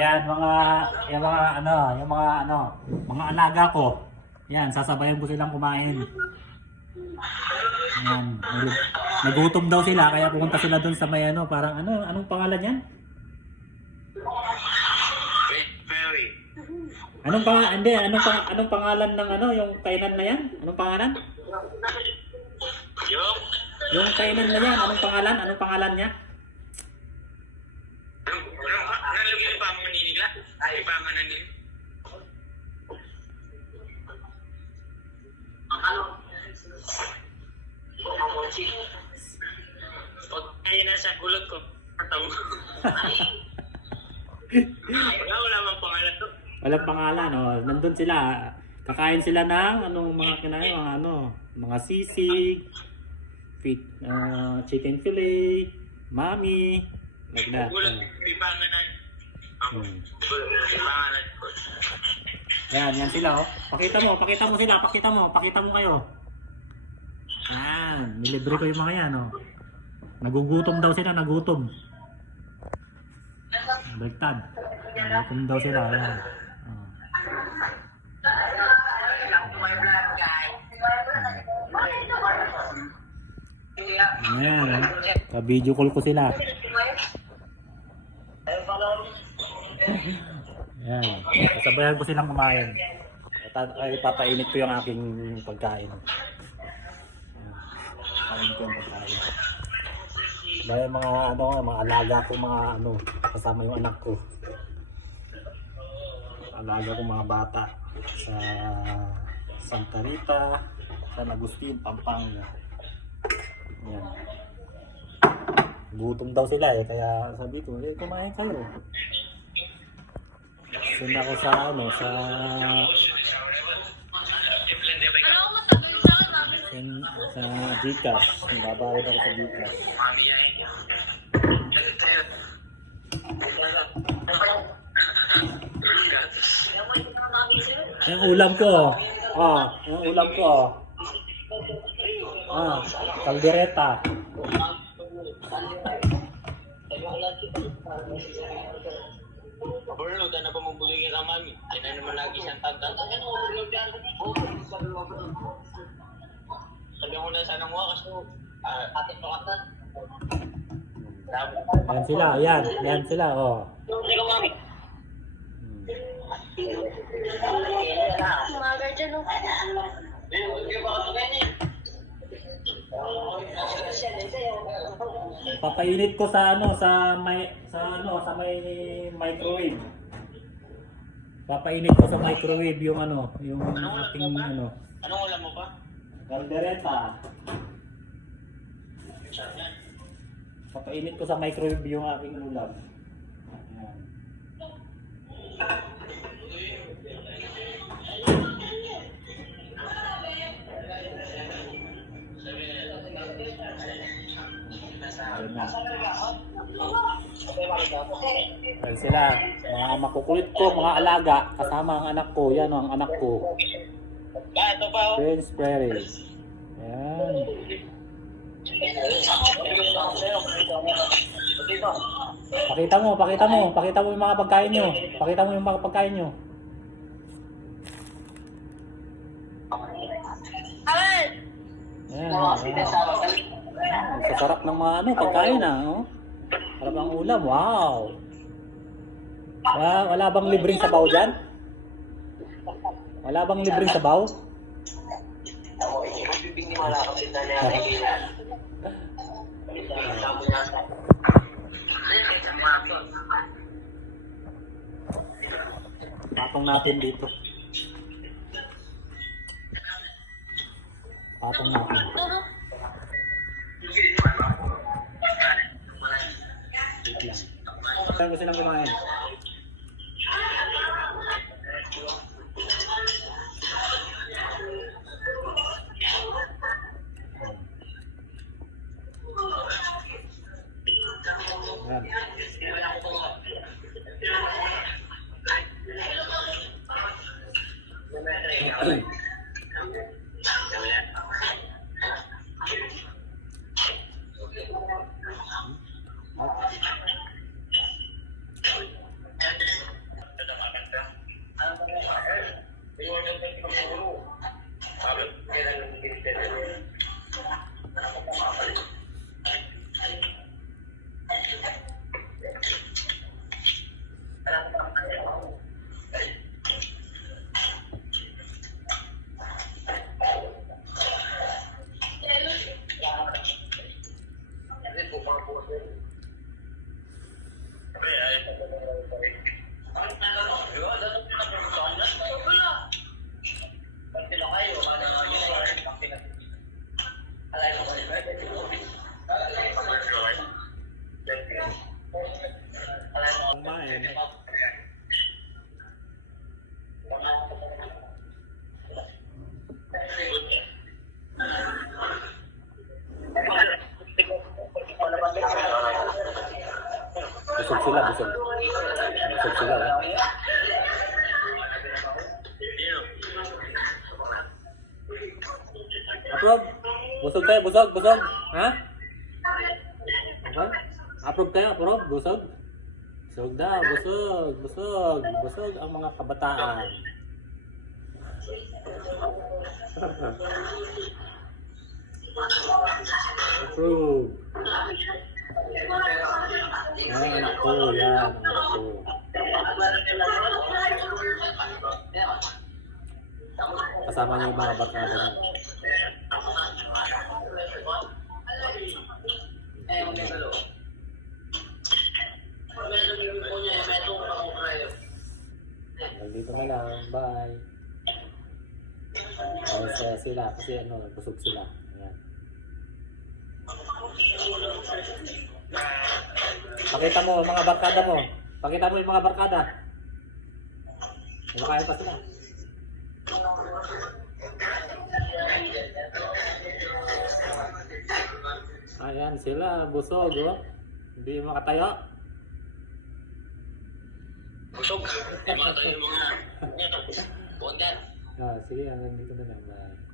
Yan, mga, yung mga ano, yung mga ano, mga alaga ko. Yan, sasabayan ko silang kumain. Yan, nag- nagutom daw sila, kaya pumunta sila doon sa may ano, parang ano, anong pangalan yan? Anong pangalan, hindi, anong, pang, anong pangalan ng ano, yung kainan na yan? Anong pangalan? Yung? Yung kainan na yan, anong pangalan? Anong pangalan niya? Yung, yung, nalagyan yung pangan nila? Nila. Pag kaya na sa gulot ko, kataw. wala, wala bang pangalan to? Walang pangalan, oh. Nandun sila. Kakain sila ng anong mga kinain, mga ano, mga sisig, fit, uh, chicken fillet, mami, like that. Gulot, Oh. may panganan. Hmm. panganan ko. Yan, yan sila, oh. Pakita mo, pakita mo sila, pakita mo, pakita mo kayo. Yan, nilibre ko yung mga yan, oh. Nagugutom daw sila, nagutom. Baliktad. Nagutom daw sila, yan. Oh. Ayan. Ka-video call ko sila. Ayan. Kasabayan ko silang kumain. At ay papainit ko yung aking pagkain. Ayan. Painit ko yung pagkain. Dahil mga ano, mga alaga ko mga ano, kasama yung anak ko. Alaga ko mga bata sa Santa Rita, San Agustin, Pampanga. Ayan. Gutom daw sila eh, kaya sabi ko, eh, kumain kayo. Send ako sa ano, sa send, sa Gcash. Babayad ako sa Gcash. Yung ulam ko. Ah, yung ulam ko. Ah, kaldereta. Burlo, na pa mong bulingin ang mami. Ay na naman lagi siyang tagtag. Sabi ko na sana mo kasi ah, atin pa kata. Yan sila, yan. Yan sila, oh. Ko mami. Umaga dyan, oh. Hindi ba ka ganyan? Papainit ko sa ano, sa may sa ano, sa may microwave. Papainit ko sa microwave yung ano, yung ating ano, Anong ulam mo pa? kaldereta. Papainit ko sa microwave yung aking ulam. Ayan. Na. Ayan sila, mga makukulit ko, mga alaga, kasama ang anak ko, yan ang anak ko. Prince Prairie. Ayan. Pakita mo, pakita mo, pakita mo yung mga pagkain nyo. Pakita mo yung mga pagkain nyo. Ayan, ayan. Ang sasarap ng mga ano, pagkain ah. Oh. Sarap ang ulam, wow. Wala, wala bang libreng sabaw dyan? Wala bang libreng sabaw? Patong natin dito. Patong natin. Saan ko silang kumain? 의원님들 참고로 가볍게 하는 길 때는 busog sila. oh. Yun o. Approve? Busog kayo, busog, busog. Ha? Okay? Approve kayo, approve, busog. Busog daw, busog, busog, busog ang mga kabataan. approve. Ko, yan, anak ko. Kasama niyo yung mga barkada niyo. Nandito na lang. Bye. Ayos uh, sila kasi ano, busog sila. Ayan. Pakita mo mga barkada mo. Pakita mo yung mga barkada. Kumakain pa sila. Ayan sila, busog oh. Hindi makatayo. Busog. Yung mga tayo yung mga... Buwan ka. Ah, sige, hanggang dito na lang. Bye.